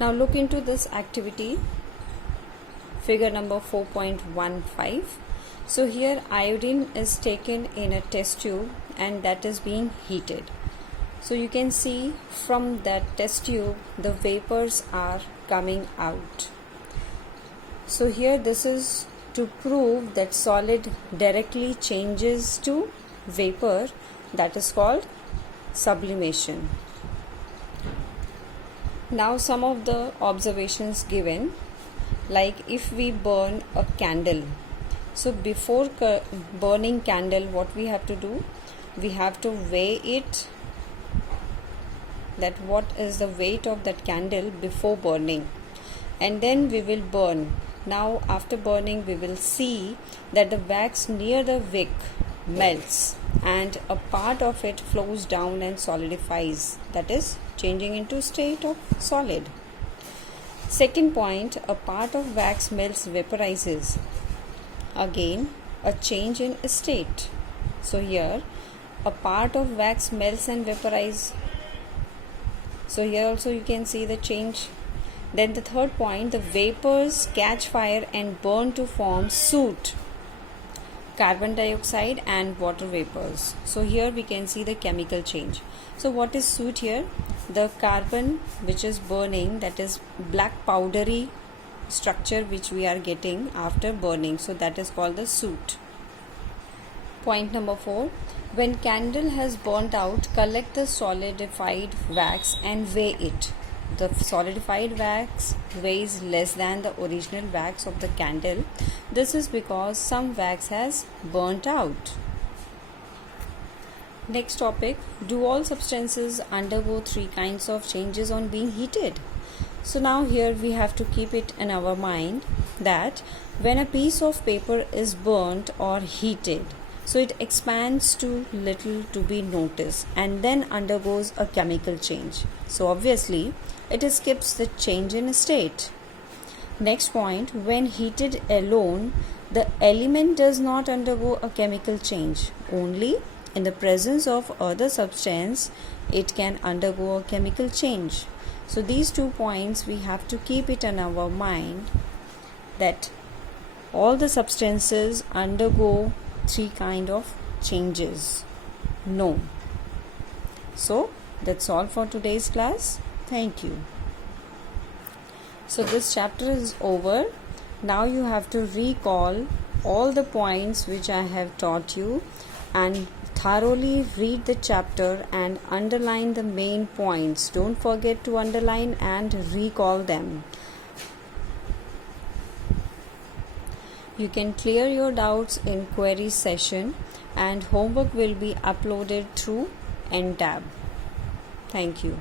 Now look into this activity, figure number 4.15. So here iodine is taken in a test tube and that is being heated. So you can see from that test tube the vapors are coming out. So here this is to prove that solid directly changes to vapor, that is called sublimation. Now some of the observations given, like if we burn a candle, so before burning candle what we have to do, we have to weigh it, that what is the weight of that candle before burning, and then we will burn. Now after burning we will see that the wax near the wick melts and a part of it flows down and solidifies, that is changing into state of solid. Second point, a part of wax melts, vaporizes, again a change in state. So here a part of wax melts and vaporizes, so here also you can see the change. Then the third point, the vapors catch fire and burn to form soot, carbon dioxide and water vapors. So here we can see the chemical change. So what is soot here? The carbon which is burning, that is black powdery structure which we are getting after burning, so that is called the soot. Point number 4, when candle has burnt out, collect the solidified wax and weigh it. The solidified wax weighs less than the original wax of the candle. This is because some wax has burnt out. Next topic, do all substances undergo 3 kinds of changes on being heated? So now here we have to keep it in our mind that when a piece of paper is burnt or heated, so it expands too little to be noticed and then undergoes a chemical change. So obviously it skips the change in state. Next point, when heated alone, the element does not undergo a chemical change. Only in the presence of other substance it can undergo a chemical change. So these 2 points we have to keep it in our mind, that all the substances undergo 3 kind of changes. No. So that's all for today's class. Thank you. So this chapter is over. Now you have to recall all the points which I have taught you and thoroughly read the chapter and underline the main points. Don't forget to underline and recall them. You can clear your doubts in query session and homework will be uploaded through NTAB. Thank you.